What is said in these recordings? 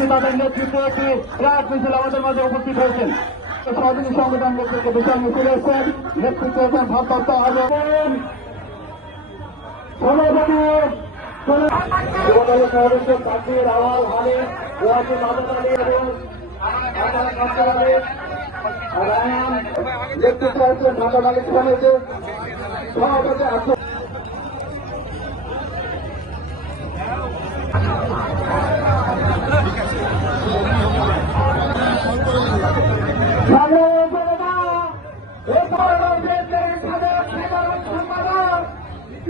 প্রতিবাদের নেতৃত্বে একটি রাত মিছিল আমাদের মাঝে উপস্থিত হয়েছেন। সহযোগী সংগঠন নেতৃত্বে বিশাল মিছিল এসেছেন। নেতৃত্ব হয়েছেন ভারপ্রাপ্ত আয়োজক। যুবদলের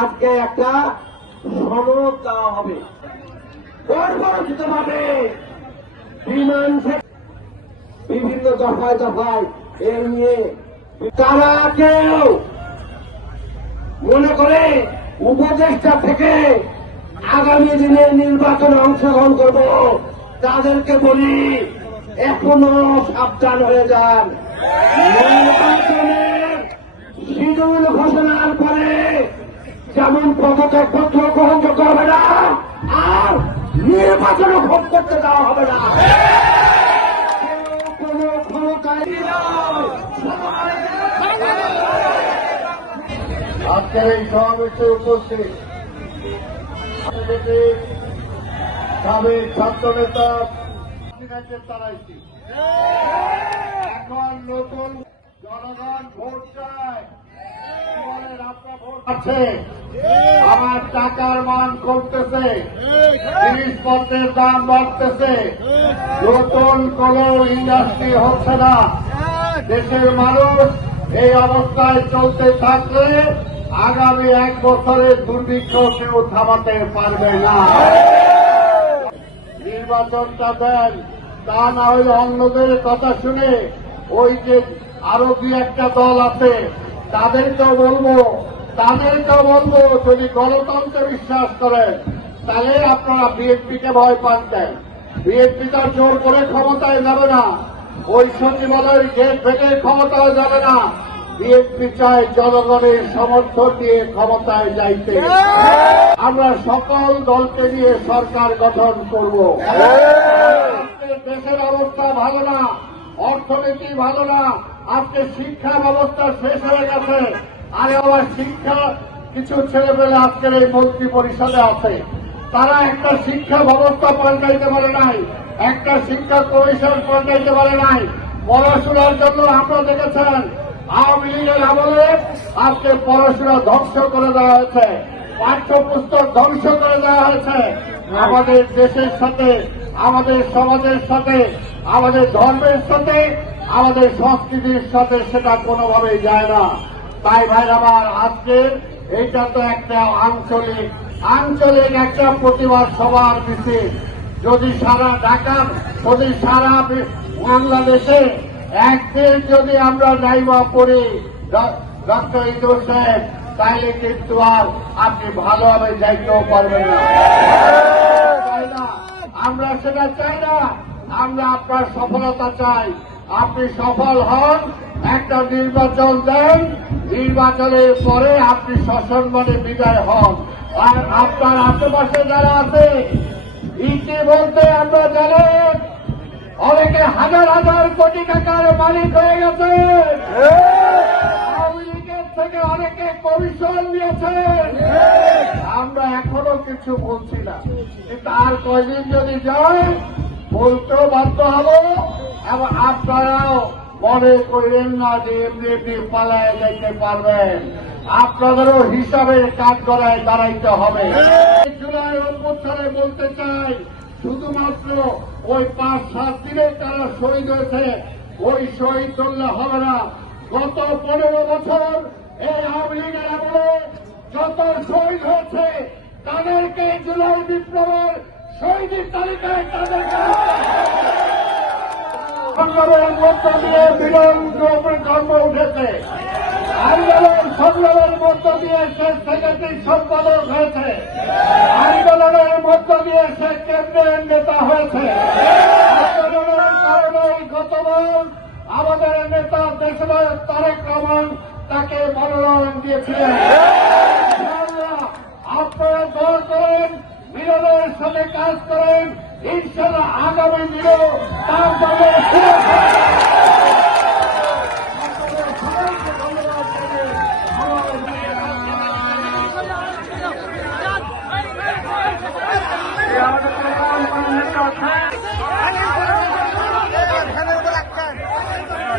আজকে একটা সনদ দেওয়া হবে। পরবর্তীত ভাবে বিমান বিভিন্ন দফায় দফায় এই নিয়ে তারা কেউ মনে করে উপদেষ্টা থেকে আগামী দিনে নির্বাচনে অংশগ্রহণ করব। তাদেরকে বলি, এখনও সাবধান হয়ে যান। নির্বাচনের শিডিউল ঘোষণার পরে যেমন পদত্যাগ পত্র গ্রহণযোগ্য হবে না, আর নির্বাচনও ভোট করতে দেওয়া হবে না। আজকের এই সমাবেশে উপস্থিত সাবেক ছাত্র নেতা এখন নতুন জনগণ ভোট চায় কি বলেন আপনার ভোট আমার টাকার মান জিনিসপত্রের দাম বাড়তেছে। নতুন কোন ইন্ডাস্ট্রি হচ্ছে না। দেশের মানুষ এই অবস্থায় চলতে থাকলে আগামী এক বছরের দুর্ভিক্ষ কেউ থামাতে পারবে না। নির্বাচনটা দেন। তা না ওই অন্যদের কথা শুনে ওই যে আরও একটা দল আছে তাদেরকেও বলব তাদেরকেও বলব যদি গণতন্ত্রে বিশ্বাস করেন তাহলে আপনারা বিএনপিকে ভয় পান পাচ্ছেন বিএনপি তার জোর করে ক্ষমতায় যাবে না। ওই সচিবালয়ের গেট ভেঙে ক্ষমতায় যাবে না। বিএনপি চায় জনগণের সমর্থন দিয়ে ক্ষমতায় যাইতে। আমরা সকল দলকে নিয়ে সরকার গঠন করব। আজকে দেশের অবস্থা ভালো না অর্থনীতি ভালো না আজকে শিক্ষা ব্যবস্থা শেষ হয়ে গেছে। আরে আবার শিক্ষা, কিছু ছেলেমেলে আজকের এই মন্ত্রী পরিষদে আছে। তারা একটা শিক্ষা ব্যবস্থা পাল্টাইতে পারে নাই, একটা শিক্ষা কমিশন পাল্টাইতে পারে নাই। পড়াশোনার জন্য আপনারা দেখেছেন, আওয়ামী লীগের আমলে আজকে পড়াশোনা ধ্বংস করে দেওয়া হয়েছে, পাঠ্যপুস্তক ধ্বংস করে দেওয়া হয়েছে। আমাদের দেশের সাথে, আমাদের সমাজের সাথে, আমাদের ধর্মের সাথে আমাদের সংস্কৃতির সাথে সেটা কোনোভাবেই যায় না। তাই ভাই আমার আজকে এইটা তো একটা আঞ্চলিক আঞ্চলিক একটা প্রতিবাদ সবার মিছিল। যদি সারা ঢাকা, যদি সারা বাংলাদেশে একদিন যদি আমরা নাইবা পড়ি ডক্টর ইন্দুর সাহেব, তাইলে কিন্তু আর আপনি ভালোভাবে যাইতেও পারবেন না? আমরা সেটা চাই না। আমরা আপনার সফলতা চাই। আপনি সফল হন, একটা নির্বাচন দেন, নির্বাচনের পরে আপনি সসম্মানে বিদায় হন। আর আপনার আশেপাশে যারা আছে, ইতিমধ্যে আমরা জানেন অনেকে হাজার হাজার কোটি টাকার মালিক হয়ে গেছে। থেকে অনেকে কমিশন নিয়েছে। আমরা এখনও কিছু বলছি না। আর কয়দিন যদি যায়, বলতেও বাধ্য হব। এবং আপনারাও মনে করেন না যে এমনি এমনি পালায় যাইতে পারবেন। আপনাদেরও হিসাবে কাজ করায় দাঁড়াইতে হবে। জুলাই অভ্যুত্থানে বলতে চাই, শুধুমাত্র ওই পাঁচ, সাত দিনে তারা শহীদ হয়েছে, ওই শহীদ করলে হবে না। গত পনেরো বছর এই আওয়ামী লীগের আমলে যত শহীদ হয়েছে, তাদেরকে জুলাই বিপ্লবের শহীদের তালিকায় তাদেরকে সংগ্রামের মধ্য দিয়ে বিরল গ্রুপের জন্ম উঠেছে। আন্দোলন সংগ্রামের মধ্য দিয়ে সে সেক্রেটারি সম্পাদক হয়েছে। আন্দোলনের মধ্য দিয়ে সে কেন্দ্রের নেতা হয়েছে। আন্দোলনের কারণে গতবার আমাদের নেতা দেশনায়ক তারেক রহমান তাকে মনোনয়ন দিয়েছিলেন। আপনারা দোয়া করেন বিরোধের সাথে কাজ করেন। ইনশাল্লাহ আগামী দিনেও তার